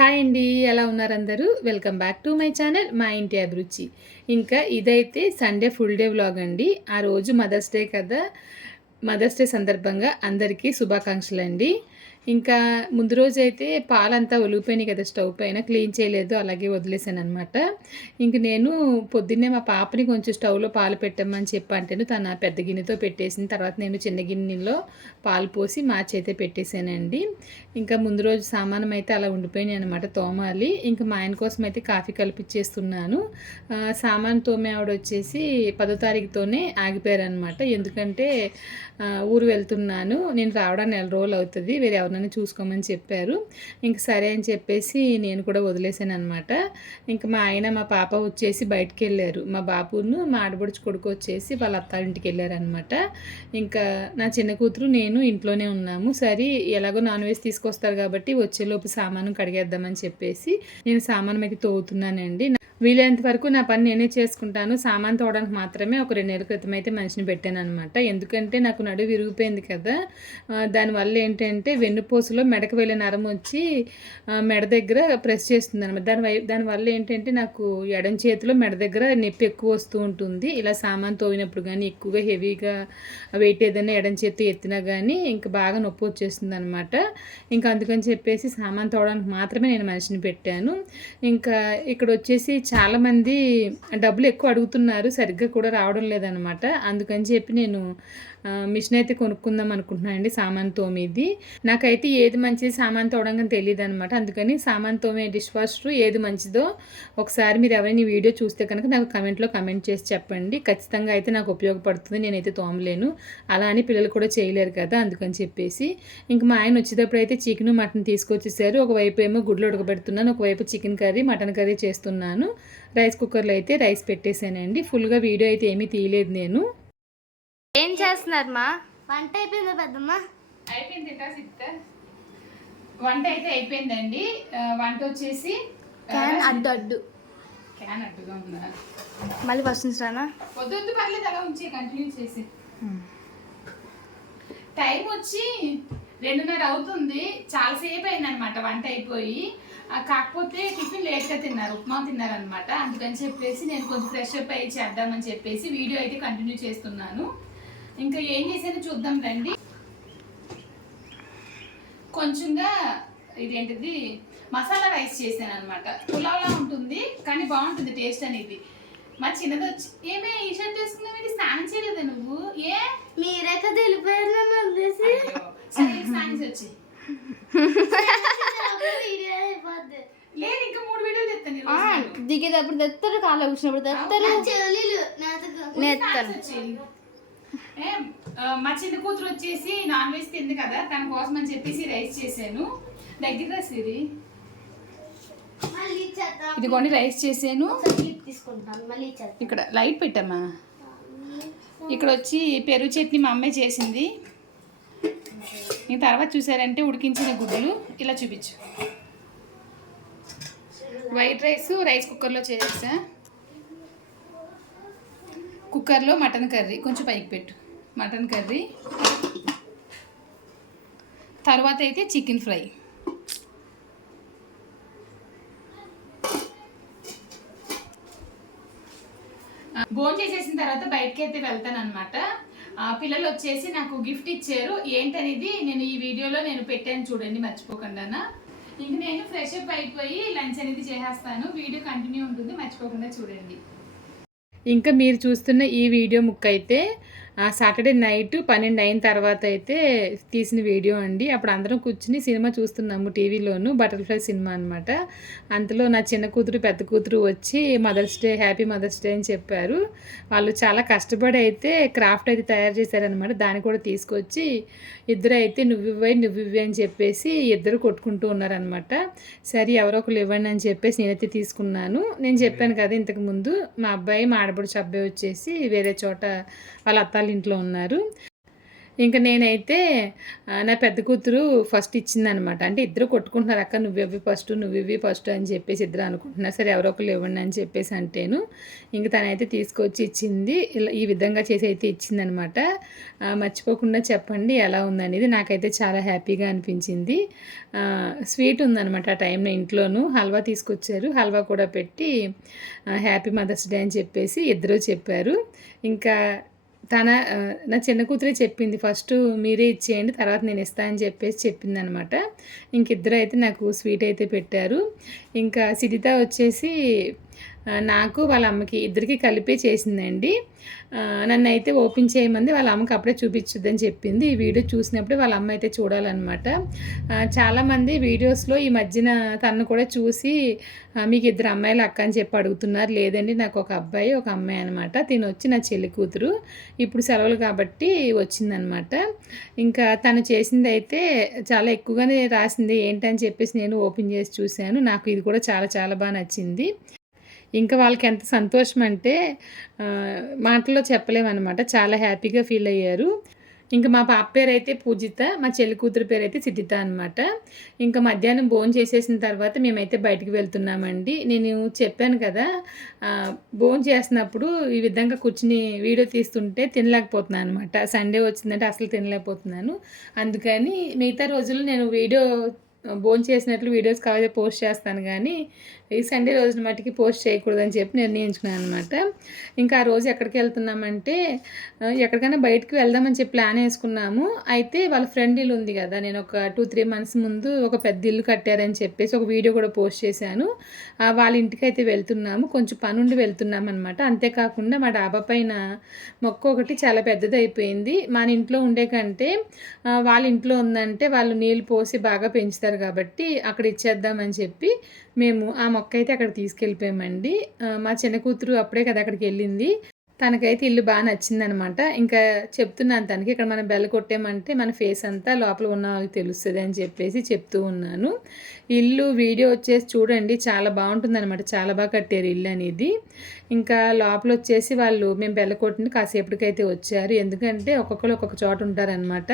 Hi అండి ఎలా ఉన్నారు అందరూ? Welcome back to my channel మా ఇంటి అభిరుచి. ఇంకా ఇదైతే సండే ఫుల్ డే వ్లాగ్ అండి. ఆ రోజు మదర్స్ డే కదా మదర్స్ డే సందర్భంగా అందరికీ శుభాకాంక్షలు అండి ఇంకా ముందు రోజు అయితే పాలంతా ఒలిగిపోయినాయి కదా స్టవ్ పైన. క్లీన్ చేయలేదు అలాగే వదిలేసాను అనమాట ఇంక నేను పొద్దున్నే మా పాపని కొంచెం స్టవ్లో పాలు పెట్టమని చెప్పంటేను తన పెద్ద గిన్నెతో పెట్టేసిన తర్వాత నేను చిన్న గిన్నెలో పాలు పోసి మార్చి అయితే పెట్టేశానండి ఇంకా ముందు రోజు సామానం అయితే అలా ఉండిపోయినాయి అనమాట తోమాలి. ఇంకా మా ఆయన కోసం అయితే కాఫీ కలిపిచ్చేస్తున్నాను. సామాన్ తోమే ఆవిడ వచ్చేసి పదో తారీఖుతోనే ఆగిపోయారనమాట ఎందుకంటే ఊరు వెళ్తున్నాను. నేను రావడానికి నెల రోజులు అవుతుంది. వేరే ఎవరినైనా చూసుకోమని చెప్పారు. ఇంక సరే అని చెప్పేసి నేను కూడా వదిలేసాను అనమాట ఇంకా మా ఆయన మా పాప వచ్చేసి బయటకు వెళ్ళారు మా బాబును మా ఆడబడుచు కొడుకు వచ్చేసి వాళ్ళ అత్తారింటికి వెళ్ళారనమాట ఇంకా నా చిన్న కూతురు నేను ఇంట్లోనే ఉన్నాము. సరే ఎలాగో నాన్ వెజ్ తీసుకొస్తారు కాబట్టి వచ్చేలోపు సామాను కడిగేద్దామని చెప్పేసి నేను సామాను అయితే తోగుతున్నానండి. వీలైనంత వరకు నా పని నేనే చేసుకుంటాను. సామాన్ తోవడానికి మాత్రమే ఒక రెండు నెలల క్రితం అయితే మనిషిని పెట్టాను అనమాట ఎందుకంటే నాకు నడు విరిగిపోయింది కదా. దానివల్ల ఏంటంటే వెన్నుపూసలో మెడకు వెళ్ళే నరం వచ్చి మెడ దగ్గర ప్రెస్ చేస్తుంది అనమాట దాని దానివల్ల ఏంటంటే నాకు ఎడం చేతిలో మెడ దగ్గర నొప్పి ఎక్కువ వస్తూ ఉంటుంది. ఇలా సామాన్ తోవినప్పుడు కానీ ఎక్కువగా హెవీగా వెయిట్ ఏదైనా ఎడం చేతి ఎత్తినా కానీ ఇంకా బాగా నొప్పి వచ్చేస్తుంది అనమాట ఇంకా అందుకని చెప్పేసి సామాన్ తోవడానికి మాత్రమే నేను మనిషిని పెట్టాను. ఇంకా ఇక్కడ వచ్చేసి చాలామంది డబ్బులు ఎక్కువ అడుగుతున్నారు. సరిగ్గా కూడా రావడం లేదనమాట అందుకని చెప్పి నేను మిషన్ అయితే కొనుక్కుందాం అనుకుంటున్నానండి సామాన్ తోమేది. నాకైతే ఏది మంచిది సామాన్ తోడంగా తెలియదు అనమాట అందుకని సామాన్ తోమే డిష్ వాషర్ ఏది మంచిదో ఒకసారి మీరు ఎవరైనా వీడియో చూస్తే కనుక నాకు కమెంట్లో కమెంట్ చేసి చెప్పండి. ఖచ్చితంగా అయితే నాకు ఉపయోగపడుతుంది నేనైతే తోమలేను. అలా అని పిల్లలు కూడా చేయలేరు కదా అందుకని చెప్పేసి. ఇంక మా ఆయన వచ్చేటప్పుడు అయితే చికెన్ మటన్ తీసుకొచ్చేసారు. ఒకవైపు ఏమో గుడ్లు ఉడకబెడుతున్నాను ఒకవైపు చికెన్ కర్రీ మటన్ కర్రీ చేస్తున్నాను. రైస్ కుక్కర్లో అయితే రైస్ పెట్టేశానండి. ఫుల్గా వీడియో అయితే ఏమీ తీయలేదు నేను. ఏం చేస్తున్నారు మా వంట అయిపోయిందా పెద్దమ్మ? అయిపోయింది వంట అయితే అయిపోయిందండి. వంట వచ్చేసి క్యాన్ అడ్డు అడ్డు క్యాన్ అడ్డుగా ఉందా? మళ్ళీ ఫస్ట్ నుంచి రానా? వద్దు పర్లేదు అలా ఉంచి కంటిన్యూ చేసి. టైం వచ్చి రెండున్నర అవుతుంది. చాలాసేపు అయిందనమాట వంట అయిపోయి. కాకపోతే టిఫిన్ లేట్గా తిన్నారు ఉప్మా తిన్నారనమాట. అందుకని చెప్పేసి నేను కొంచెం ఫ్రెష్ అప్ అయ్యి చేద్దామని చెప్పేసి వీడియో అయితే కంటిన్యూ చేస్తున్నాను. ఇంకా ఏం చేసానో చూద్దాం రండి. కొంచెంగా ఇదేంటిది మసాలా రైస్ చేశాను అనమాట పులావ్లా ఉంటుంది కానీ బాగుంటుంది టేస్ట్ అనేది. మా చిన్నది వచ్చి ఏమే ఈ షర్ట్ వేసుకున్నావు స్నానం చేయలేదా నువ్వు? ఏ? మీరే కదా స్నానం వచ్చి లేదు ఇంకా మూడు వీడియోలు తెస్తాను దిగేటప్పుడు తెస్తారు కాళ్ళు కూర్చున్నప్పుడు తెస్తారు మా చిన్న కూతురు వచ్చేసి నాన్ వెజ్ తింది కదా తన కోసం అని చెప్పేసి రైస్ చేశాను. దగ్గర సిరి. ఇదిగోండి రైస్ చేసాను ఇక్కడ లైట్ పెట్టమ్మా. ఇక్కడ వచ్చి పెరుగు చట్నీ మా అమ్మాయి చేసింది. ఈ తర్వాత చూసారంటే ఉడికించిన గుడ్లు. ఇలా చూపించు. వైట్ రైస్ రైస్ కుక్కర్లో చేసా కుక్కర్లో మటన్ కర్రీ. కొంచెం పైకి పెట్టు. Mutton curry. తర్వాత అయితే చికెన్ ఫ్రై. భోజనం చేసేసిన తర్వాత బయటకి అయితే వెళ్తాను అనమాట పిల్లలు వచ్చేసి నాకు గిఫ్ట్ ఇచ్చారు. ఏంటనేది నేను ఈ వీడియోలో నేను పెట్టాను చూడండి మర్చిపోకుండా. ఇంక నేను ఫ్రెష్ అప్ అయిపోయి లంచ్ అనేది చేసేస్తాను. వీడియో కంటిన్యూ ఉంటుంది మర్చిపోకుండా చూడండి. ఇంకా మీరు చూస్తున్న ఈ వీడియో ముక్క అయితే సాటర్డే నైట్ పన్నెండు అయిన తర్వాత అయితే తీసిన వీడియో అండి. అప్పుడు అందరం కూర్చుని సినిమా చూస్తున్నాము టీవీలోను బటర్ఫ్లై సినిమా అనమాట అంతలో నా చిన్న కూతురు పెద్ద కూతురు వచ్చి mother's day happy mother's day అని చెప్పారు. వాళ్ళు చాలా కష్టపడి అయితే క్రాఫ్ట్ అయితే తయారు చేశారనమాట దాన్ని కూడా తీసుకొచ్చి ఇద్దరు అయితే నువ్వు ఇవ్వయి నువ్వు అని చెప్పేసి ఇద్దరు కొట్టుకుంటూ ఉన్నారనమాట సరే ఎవరో ఒకరు ఇవ్వండి అని చెప్పేసి నేనైతే తీసుకున్నాను. నేను చెప్పాను కదా ఇంతకుముందు మా అబ్బాయి మా ఆడపడుచు అబ్బాయి వచ్చేసి వేరే చోట వాళ్ళ అత్తాలు ఇంట్లో ఉన్నారు. ఇంకా నేనైతే నా పెద్ద కూతురు ఫస్ట్ ఇచ్చిందనమాట అంటే ఇద్దరు కొట్టుకుంటున్నారు అక్క నువ్వు ఫస్ట్ నువ్వు ఫస్ట్ అని చెప్పేసి ఇద్దరు అనుకుంటున్నారు. సరే ఎవరో ఒకరు ఇవ్వండి అని చెప్పేసి అంటేను ఇంక తనైతే తీసుకొచ్చి ఇచ్చింది. ఇలా ఈ విధంగా చేసి అయితే ఇచ్చిందనమాట మర్చిపోకుండా చెప్పండి ఎలా ఉందనేది నాకైతే చాలా హ్యాపీగా అనిపించింది. స్వీట్ ఉందనమాట ఆ టైంలో ఇంట్లోనూ. హల్వా తీసుకొచ్చారు. హల్వా కూడా పెట్టి హ్యాపీ మదర్స్ డే అని చెప్పేసి ఇద్దరు చెప్పారు. ఇంకా తన నా చిన్న కూతురే చెప్పింది ఫస్ట్ మీరే ఇచ్చేయండి తర్వాత నేను ఇస్తా అని చెప్పేసి చెప్పింది అనమాట ఇంకిద్దరు అయితే నాకు స్వీట్ అయితే పెట్టారు. ఇంకా సిదిత వచ్చేసి నాకు వాళ్ళ అమ్మకి ఇద్దరికి కలిపే చేసిందండి. నన్ను అయితే ఓపెన్ చేయమంది వాళ్ళ అమ్మకి అప్పుడే చూపించొద్దని చెప్పింది. ఈ వీడియో చూసినప్పుడు వాళ్ళ అమ్మ అయితే చూడాలన్నమాట. చాలామంది వీడియోస్లో ఈ మధ్యన తను కూడా చూసి మీకు ఇద్దరు అమ్మాయిలు అక్క అని చెప్పి అడుగుతున్నారు. లేదండి నాకు ఒక అబ్బాయి ఒక అమ్మాయి అనమాట తిను వచ్చి నా చెల్లి కూతురు. ఇప్పుడు సెలవులు కాబట్టి వచ్చిందనమాట ఇంకా తను చేసింది అయితే చాలా ఎక్కువగానే రాసింది. ఏంటని చెప్పేసి నేను ఓపెన్ చేసి చూశాను. నాకు ఇది కూడా చాలా చాలా బాగా నచ్చింది. ఇంకా వాళ్ళకి ఎంత సంతోషం అంటే మాటల్లో చెప్పలేమన్నమాట. చాలా హ్యాపీగా ఫీల్ అయ్యారు. ఇంకా మా పాప పేరు అయితే పూజిత మా చెల్లి కూతురు పేరు అయితే సిద్ధిత అనమాట ఇంకా మధ్యాహ్నం భోజనం చేసేసిన తర్వాత మేమైతే బయటికి వెళ్తున్నామండి. నేను చెప్పాను కదా భోజనం చేసినప్పుడు ఈ విధంగా కూర్చుని వీడియో తీస్తుంటే తినలేకపోతున్నాను అనమాట సండే వచ్చిందంటే అసలు తినలేకపోతున్నాను. అందుకని మిగతా రోజుల్లో నేను వీడియో భోజనం చేసినట్లు వీడియోస్ కావాలి పోస్ట్ చేస్తాను కానీ ఈ సండే రోజున మట్టుకి పోస్ట్ చేయకూడదని చెప్పి నిర్ణయించుకున్నాను అనమాట ఇంకా ఆ రోజు ఎక్కడికి వెళ్తున్నామంటే ఎక్కడికైనా బయటకు వెళ్దామని చెప్పి ప్లాన్ వేసుకున్నాము. అయితే వాళ్ళ ఫ్రెండ్ ఇల్లు ఉంది కదా నేను ఒక టూ త్రీ మంత్స్ ముందు ఒక పెద్ద ఇల్లు కట్టారని చెప్పేసి ఒక వీడియో కూడా పోస్ట్ చేశాను. వాళ్ళ ఇంటికి అయితే వెళ్తున్నాము. కొంచెం పని ఉండి వెళ్తున్నాం అనమాట అంతేకాకుండా మా డాబా పైన మొక్క ఒకటి చాలా పెద్దది అయిపోయింది మన ఇంట్లో ఉండే కంటే వాళ్ళ ఇంట్లో ఉందంటే వాళ్ళు నీళ్ళు పోసి బాగా పెంచుతారు. కాబట్టి అక్కడ ఇచ్చేద్దామని చెప్పి మేము ఆ మొక్క అయితే అక్కడ తీసుకెళ్ళిపోయామండి. మా చిన్న కూతురు అప్పుడే కదా అక్కడికి వెళ్ళింది. తనకైతే ఇల్లు బాగా నచ్చిందనమాట. ఇంకా చెప్తున్నాను తనకి ఇక్కడ మనం బెల్ల కొట్టామంటే మన ఫేస్ అంతా లోపల ఉన్న వాళ్ళకి తెలుస్తుంది అని చెప్పేసి చెప్తూ ఉన్నాను. ఇల్లు వీడియో వచ్చేసి చూడండి చాలా బాగుంటుందన్నమాట. చాలా బాగా కట్టారు ఇల్లు అనేది. ఇంకా లోపల వచ్చేసి వాళ్ళు మేము బెల్లకొట్టిని కాసేపటికైతే వచ్చారు. ఎందుకంటే ఒక్కొక్కరు ఒక్కొక్క చోట ఉంటారనమాట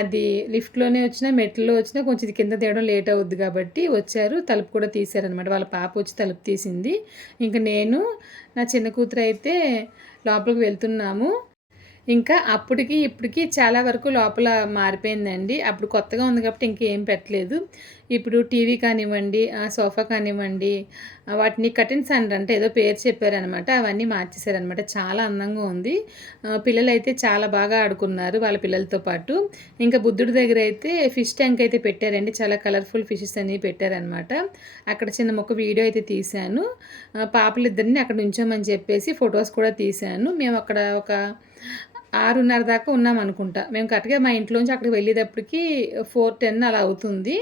అది లిఫ్ట్లోనే వచ్చినా మెట్లలో వచ్చినా కొంచెం ఇది కింద తీయడం లేట్ అవుద్ది కాబట్టి వచ్చారు. తలుపు కూడా తీశారనమాట వాళ్ళ పాప వచ్చి తలుపు తీసింది. ఇంకా నేను నా చిన్న కూతురు అయితే లోపలికి వెళ్తున్నాము. ఇంకా అప్పటికి ఇప్పటికి చాలా వరకు లోపల మారిపోయిందండి. అప్పుడు కొత్తగా ఉంది కాబట్టి ఇంకేం పెట్టలేదు. ఇప్పుడు టీవీ కానివ్వండి సోఫా కానివ్వండి వాటిని వాటిని కర్టెన్స్ అంటే ఏదో పేరు చెప్పారనమాట అవన్నీ మార్చేశారనమాట. చాలా అందంగా ఉంది. పిల్లలు అయితే చాలా బాగా ఆడుకున్నారు వాళ్ళ పిల్లలతో పాటు. ఇంకా బుద్ధుడి దగ్గర అయితే ఫిష్ ట్యాంక్ అయితే పెట్టారండి. చాలా కలర్ఫుల్ ఫిషెస్ అనేవి పెట్టారనమాట. అక్కడ చిన్న మొక్క వీడియో అయితే తీశాను. పాపలిద్దరిని అక్కడ ఉంచామని చెప్పేసి ఫొటోస్ కూడా తీశాను. మేము అక్కడ ఒక ఆరున్నర దాకా ఉన్నాం అనుకుంటా మేము కరెక్ట్గా మా ఇంట్లోంచి అక్కడికి వెళ్ళేటప్పటికి ఫోర్ టెన్ అలా అవుతుంది.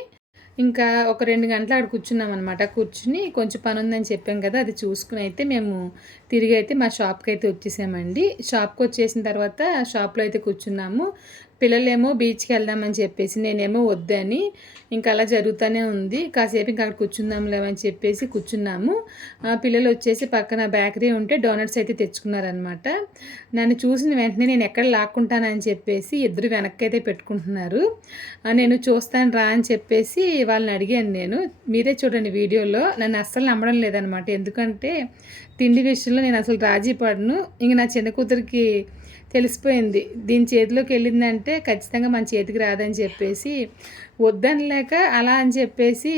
ఇంకా ఒక రెండు గంటలు ఆడ కూర్చున్నాం అనమాట కూర్చుని కొంచెం పని ఉందని చెప్పాం కదా అది చూసుకుని అయితే మేము తిరిగి అయితే మా షాప్కి అయితే వచ్చేసామండి. షాప్కి వచ్చేసిన తర్వాత షాప్లో అయితే కూర్చున్నాము. పిల్లలేమో బీచ్కి వెళ్దామని చెప్పేసి నేనేమో వద్దని ఇంకా అలా జరుగుతూనే ఉంది. కాసేపు ఇంకా అక్కడ కూర్చుందాంలేమని చెప్పేసి కూర్చున్నాము. ఆ, పిల్లలు వచ్చేసి పక్కన బేకరీ ఉంటే డోనట్స్ అయితే తెచ్చుకున్నారనమాట నన్ను చూసిన వెంటనే నేను ఎక్కడ లాక్కుంటానని చెప్పేసి ఇద్దరు వెనక్కి అయితే పెట్టుకుంటున్నారు. నేను చూస్తాను రా అని చెప్పేసి వాళ్ళని అడిగాను నేను. మీరే చూడండి వీడియోలో నన్ను అస్సలు నమ్మడం లేదనమాట ఎందుకంటే తిండి విషయంలో నేను అసలు రాజీ పడను. ఇంక నా చిన్న కూతురికి తెలిసిపోయింది. దీని చేతిలోకి వెళ్ళిందంటే ఖచ్చితంగా మన చేతికి రాదని చెప్పేసి వద్దనలేక అలా అని చెప్పేసి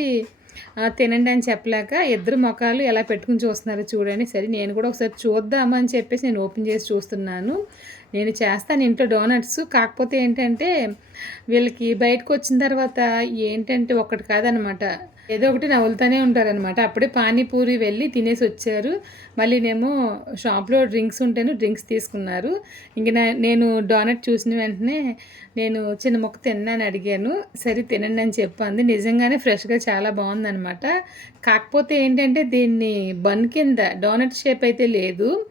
తినండి అని చెప్పలేక ఇద్దరు మొఖాలు ఎలా పెట్టుకుని చూస్తున్నారు చూడండి. సరే నేను కూడా ఒకసారి చూద్దామని చెప్పేసి నేను ఓపెన్ చేసి చూస్తున్నాను. నేను చేస్తాను ఇంట్లో డోనట్స్. కాకపోతే ఏంటంటే వీళ్ళకి బయటకు వచ్చిన తర్వాత ఏంటంటే ఒకటి కాదనమాట. ఏదో ఒకటి నవ్వులుతూనే ఉంటారనమాట. అప్పుడే పానీపూరి వెళ్ళి తినేసి వచ్చారు. మళ్ళీ నేమో షాప్లో డ్రింక్స్ ఉంటేను డ్రింక్స్ తీసుకున్నారు. ఇంక నా- నేను డోనట్ చూసిన వెంటనే నేను చిన్న మొక్క తిన్నాను అడిగాను. సరే తినండి అని చెప్పింది. నిజంగానే ఫ్రెష్గా చాలా బాగుందనమాట. కాకపోతే ఏంటంటే దీన్ని బన్ కింద డోనట్ షేప్ అయితే లేదు.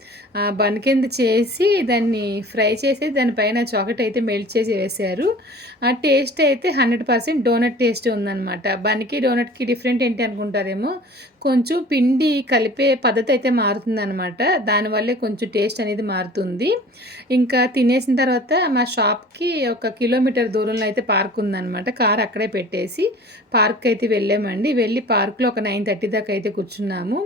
బన్ కింద చేసి దాన్ని ఫ్రై చేసి దానిపైన చాక్లెట్ అయితే మెల్ట్ చేసి వేశారు ఆ టేస్ట్ అయితే హండ్రెడ్ పర్సెంట్ డోనట్ టేస్ట్ ఉందన్నమాట. బన్కి డోనట్కి డిఫరెంట్ ఏంటి అనుకుంటారేమో? కొంచెం పిండి కలిపే పద్ధతి అయితే మారుతుందన్నమాట. దానివల్లే కొంచెం టేస్ట్ అనేది మారుతుంది. ఇంకా తినేసిన తర్వాత మా షాప్కి ఒక కిలోమీటర్ దూరంలో అయితే పార్క్ ఉందన్నమాట. కార్ అక్కడే పెట్టేసి పార్క్ అయితే వెళ్ళామండి. వెళ్ళి పార్క్లో ఒక నైన్ థర్టీ దాకా అయితే కూర్చున్నాము.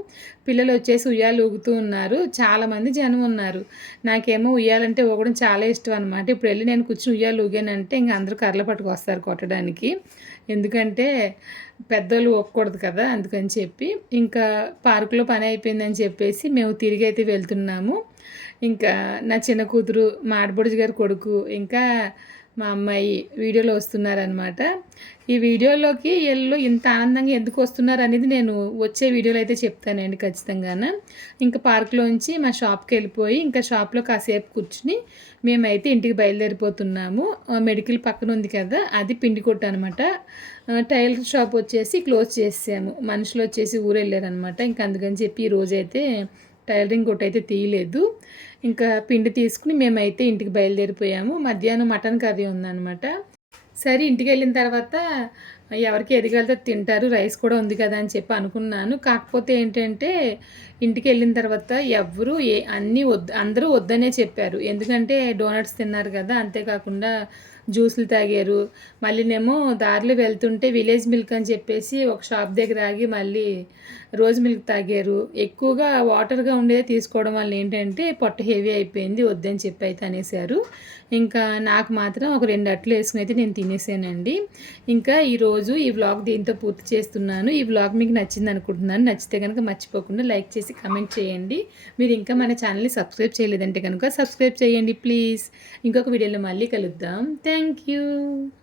పిల్లలు వచ్చేసి ఉయ్యాలు ఊగుతూ ఉన్నారు. చాలామంది జనం ఉన్నారు. నాకేమో ఉయ్యాలంటే ఊగడం చాలా ఇష్టం అనమాట ఇప్పుడు వెళ్ళి నేను కూర్చుని ఉయ్యాలు ఊగానంటే ఇంకా అందరూ కర్రలు పట్టుకు వస్తారు కొట్టడానికి. ఎందుకంటే పెద్దలు ఒక్కకూడదు కదా అందుకని చెప్పి. ఇంకా పార్కులో పని అయిపోయిందని చెప్పేసి మేము తిరిగి అయితే వెళ్తున్నాము. ఇంకా నా చిన్న కూతురు మా గారి కొడుకు ఇంకా మా అమ్మాయి వీడియోలో వస్తున్నారనమాట ఈ వీడియోలోకి వీళ్ళు ఇంత ఆనందంగా ఎందుకు వస్తున్నారు అనేది నేను వచ్చే వీడియోలో అయితే చెప్తానండి ఖచ్చితంగాన. ఇంకా పార్క్లోంచి మా షాప్కి వెళ్ళిపోయి ఇంకా షాప్లో కాసేపు కూర్చుని మేమైతే ఇంటికి బయలుదేరిపోతున్నాము. మెడికల్ పక్కన ఉంది కదా అది పిండి కొట్టు అనమాట టైలర్ షాప్ వచ్చేసి క్లోజ్ చేసాము మనుషులు వచ్చేసి ఊరు వెళ్ళారనమాట ఇంకా అందుకని చెప్పి ఈ రోజైతే టైలరింగ్ కొట్టు అయితే తీయలేదు. ఇంకా పిండి తీసుకుని మేమైతే ఇంటికి బయలుదేరిపోయాము. మధ్యాహ్నం మటన్ కర్రీ ఉందన్నమాట. సరే ఇంటికి వెళ్ళిన తర్వాత ఎవరికి ఎదగలితే తింటారు. రైస్ కూడా ఉంది కదా అని చెప్పి అనుకున్నాను. కాకపోతే ఏంటంటే ఇంటికి వెళ్ళిన తర్వాత ఎవ్వరు ఏ అన్నీ వద్దు అందరూ వద్దనే చెప్పారు. ఎందుకంటే డోనట్స్ తిన్నారు కదా అంతేకాకుండా జ్యూసులు తాగారు. మళ్ళీనేమో దారిలో వెళ్తుంటే విలేజ్ మిల్క్ అని చెప్పేసి ఒక షాప్ దగ్గర ఆగి మళ్ళీ రోజ్ మిల్క్ తాగారు. ఎక్కువగా వాటర్గా ఉండేది తీసుకోవడం వల్ల ఏంటంటే పొట్ట హెవీ అయిపోయింది వద్దని చెప్పి అయితే అనేసారు ఇంకా నాకు మాత్రం ఒక రెండు అట్లు వేసుకుని అయితే నేను తినేసానండి. ఇంకా ఈరోజు ఈ వ్లాగ్ దీంతో పూర్తి చేస్తున్నాను. ఈ వ్లాగ్ మీకు నచ్చింది అనుకుంటున్నాను. నచ్చితే కనుక మర్చిపోకుండా లైక్ చేసి కమెంట్ చేయండి. మీరు ఇంకా మన ఛానల్ని సబ్స్క్రైబ్ చేయలేదంటే కనుక సబ్స్క్రైబ్ చేయండి ప్లీజ్. ఇంకొక వీడియోలో మళ్ళీ కలుద్దాం. Thank Thank you.